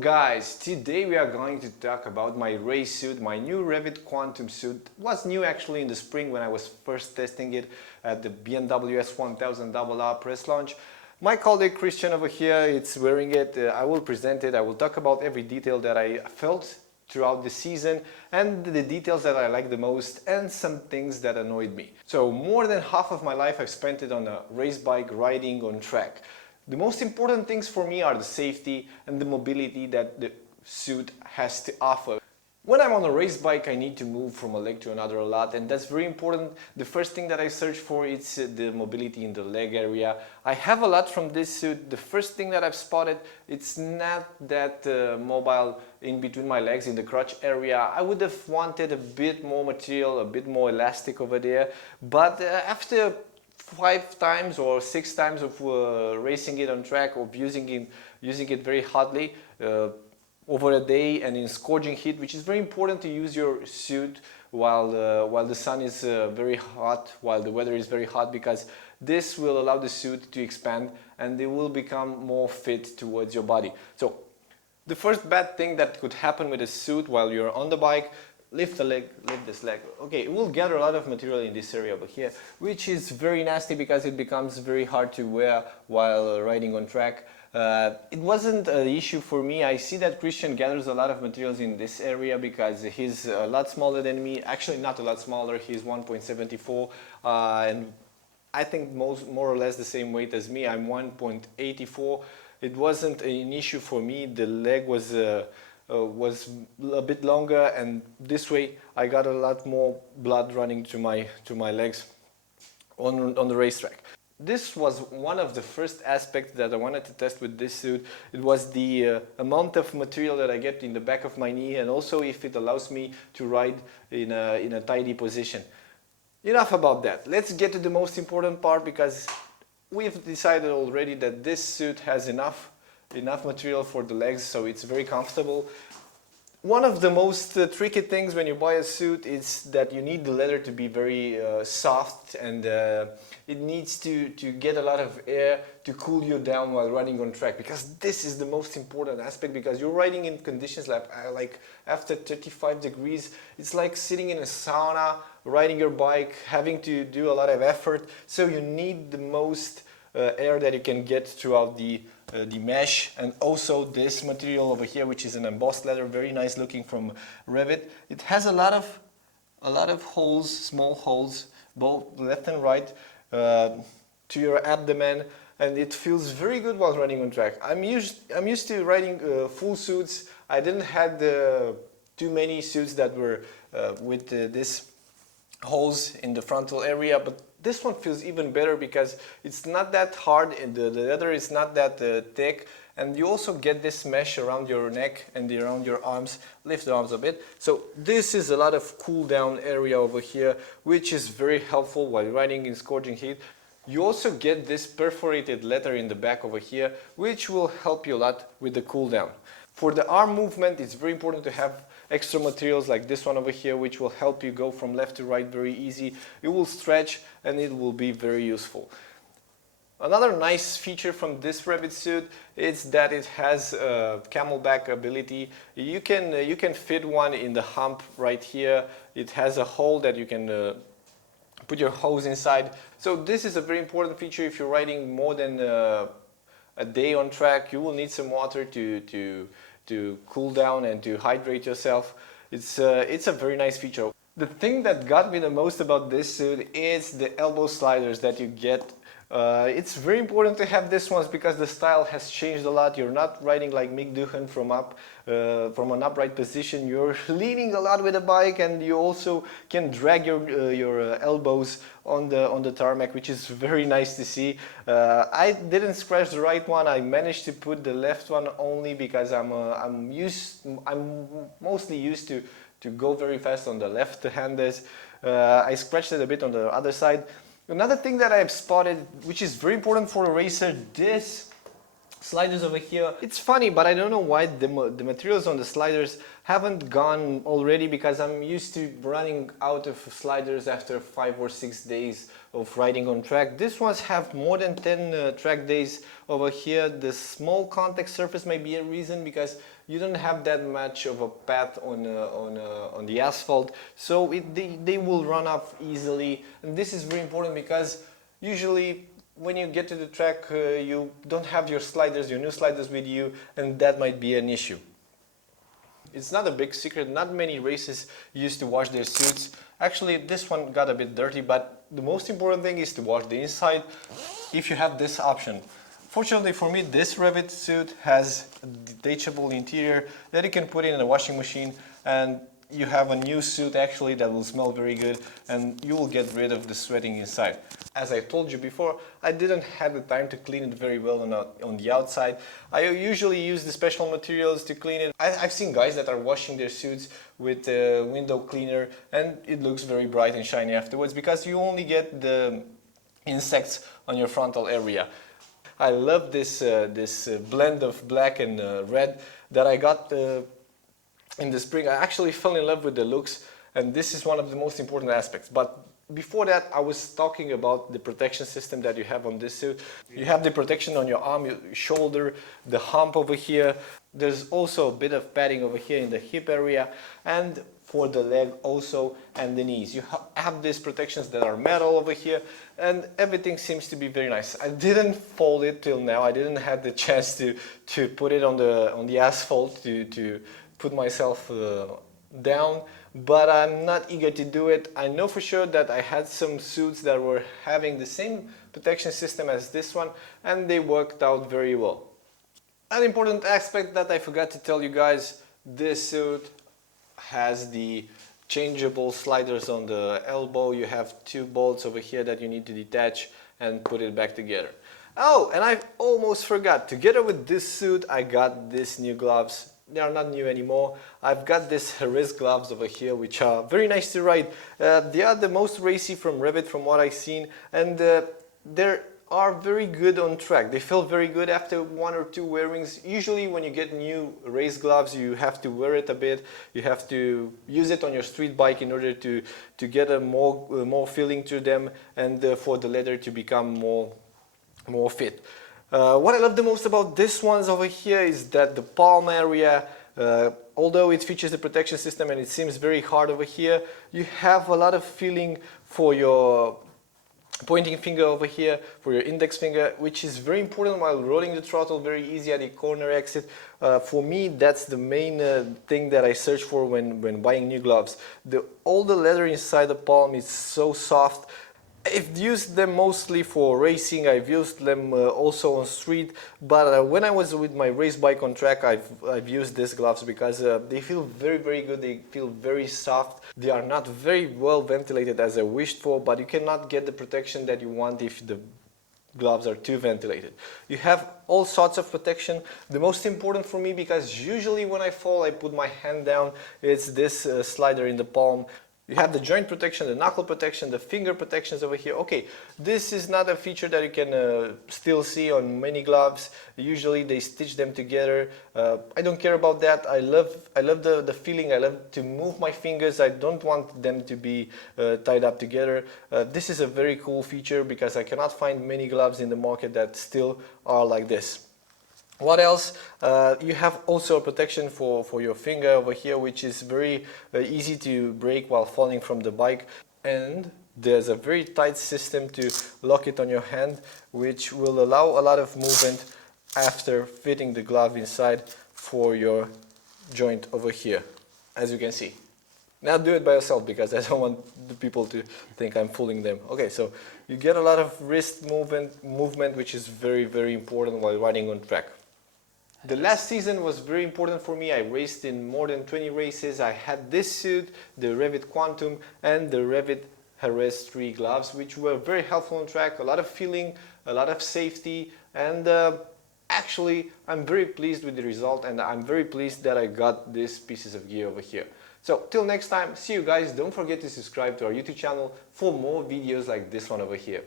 guys, today we are going to talk about my race suit, my new Revit Quantum suit. It was new actually in the spring when I was first testing it at the BMW S1000RR press launch. My colleague Christian over here is wearing it. I will present it. I will talk about every detail that I felt throughout the season and the details that I like the most and some things that annoyed me. So more than half of my life I've spent it on a race bike riding on track. The most important things for me are the safety and the mobility that the suit has to offer. When I'm on a race bike, I need to move from a leg to another a lot, and that's very important. The first thing that I search for is the mobility in the leg area. I have a lot from this suit. The first thing that I've spotted, it's not that mobile in between my legs in the crotch area. I would have wanted a bit more material, a bit more elastic over there, but after 5 times or 6 times of racing it on track, of using it very hotly over a day and in scorching heat, which is very important to use your suit while the sun is very hot, while the weather is very hot, because this will allow the suit to expand and it will become more fit towards your body. So the first bad thing that could happen with a suit while you're on the bike, lift this leg. Okay, it will gather a lot of material in this area over here, which is very nasty because it becomes very hard to wear while riding on track. It wasn't an issue for me. I see that Christian gathers a lot of materials in this area because he's a lot smaller than me. Actually, not a lot smaller. He's 1.74 and I think more or less the same weight as me. I'm 1.84. It wasn't an issue for me. The leg was a bit longer, and this way I got a lot more blood running to my legs on the racetrack. This was one of the first aspects that I wanted to test with this suit. It was the amount of material that I get in the back of my knee, and also if it allows me to ride in a tidy position. Enough about that. Let's get to the most important part, because we've decided already that this suit has enough material for the legs, so it's very comfortable. One of the most tricky things when you buy a suit is that you need the leather to be very soft, and it needs to get a lot of air to cool you down while riding on track, because this is the most important aspect, because you're riding in conditions like after 35 degrees, it's like sitting in a sauna, riding your bike, having to do a lot of effort, so you need the most air that you can get throughout the mesh. And also this material over here, which is an embossed leather, very nice looking, from Revit. It has a lot of holes, small holes, both left and right, to your abdomen, and it feels very good while running on track. I'm used to riding full suits. I didn't have too many suits that were with this holes in the frontal area, but this one feels even better because it's not that hard and the leather is not that thick, and you also get this mesh around your neck and around your arms. Lift the arms a bit. So this is a lot of cool down area over here, which is very helpful while riding in scorching heat. You also get this perforated leather in the back over here, which will help you a lot with the cool down. For the arm movement, it's very important to have extra materials like this one over here, which will help you go from left to right very easy. It will stretch and it will be very useful. Another nice feature from this Revit suit is that it has camelback ability. You can fit one in the hump right here. It has a hole that you can put your hose inside. So this is a very important feature if you're riding more than a day on track. You will need some water to cool down and to hydrate yourself. It's a very nice feature. The thing that got me the most about this suit is the elbow sliders that you get. It's very important to have this ones because the style has changed a lot. You're not riding like Mick Doohan from an upright position. You're leaning a lot with the bike, and you also can drag your elbows on the tarmac, which is very nice to see. I didn't scratch the right one. I managed to put the left one only because I'm mostly used to go very fast on the left handers. I scratched it a bit on the other side. Another thing that I've spotted, which is very important for a racer, this sliders over here. It's funny, but I don't know why the materials on the sliders haven't gone already, because I'm used to running out of sliders after 5 or 6 days of riding on track. These ones have more than 10 track days over here. The small contact surface may be a reason, because you don't have that much of a path on the asphalt, so they will run off easily. And this is very important because usually when you get to the track, you don't have your sliders, your new sliders with you, and that might be an issue. It's not a big secret, not many races used to wash their suits. Actually, this one got a bit dirty, but the most important thing is to wash the inside if you have this option. Fortunately for me, this Revit suit has a detachable interior that you can put in a washing machine, and you have a new suit actually that will smell very good, and you will get rid of the sweating inside. As I told you before, I didn't have the time to clean it very well on the outside. I usually use the special materials to clean it. I've seen guys that are washing their suits with a window cleaner, and it looks very bright and shiny afterwards because you only get the insects on your frontal area. I love this blend of black and red that I got in the spring. I actually fell in love with the looks, and this is one of the most important aspects. But before that, I was talking about the protection system that you have on this suit. You have the protection on your arm, your shoulder, the hump over here. There's also a bit of padding over here in the hip area, and for the leg also, and the knees. You have these protections that are metal over here, and everything seems to be very nice. I didn't fold it till now. I didn't have the chance to put it on the asphalt to put myself down, but I'm not eager to do it. I know for sure that I had some suits that were having the same protection system as this one, and they worked out very well. An important aspect that I forgot to tell you guys, this suit has the changeable sliders on the elbow. You have two bolts over here that you need to detach and put it back together. Oh, and I almost forgot, together with this suit I got these new gloves. They are not new anymore. I've got these wrist gloves over here, which are very nice to ride. They are the most racy from Revit from what I've seen, and they are very good on track. They feel very good after one or two wearings. Usually when you get new race gloves, you have to wear it a bit. You have to use it on your street bike in order to get a more feeling to them, and for the leather to become more fit. What I love the most about this ones over here is that the palm area, although it features the protection system and it seems very hard over here, you have a lot of feeling for your pointing finger over here, for your index finger, which is very important while rolling the throttle, very easy at the corner exit. For me, that's the main thing that I search for when buying new gloves. All the leather inside the palm is so soft. I've used them mostly for racing. I've used them also on street, but when I was with my race bike on track, I've used these gloves because they feel very, very good. They feel very soft. They are not very well ventilated as I wished for, but you cannot get the protection that you want if the gloves are too ventilated. You have all sorts of protection. The most important for me, because usually when I fall I put my hand down, it's this slider in the palm. You have the joint protection, the knuckle protection, the finger protections over here. Okay, this is not a feature that you can still see on many gloves. Usually they stitch them together. I don't care about that. I love the feeling. I love to move my fingers. I don't want them to be tied up together. This is a very cool feature because I cannot find many gloves in the market that still are like this. What else? You have also a protection for your finger over here, which is very easy to break while falling from the bike, and there's a very tight system to lock it on your hand, which will allow a lot of movement after fitting the glove inside for your joint over here, as you can see. Now do it by yourself because I don't want the people to think I'm fooling them. Okay, so you get a lot of wrist movement, which is very, very important while riding on track. The last season was very important for me. I raced in more than 20 races. I had this suit, the REV'IT Quantum, and the REV'IT Jerez 3 gloves, which were very helpful on track, a lot of feeling, a lot of safety, and actually I'm very pleased with the result, and I'm very pleased that I got these pieces of gear over here. So till next time, see you guys. Don't forget to subscribe to our YouTube channel for more videos like this one over here.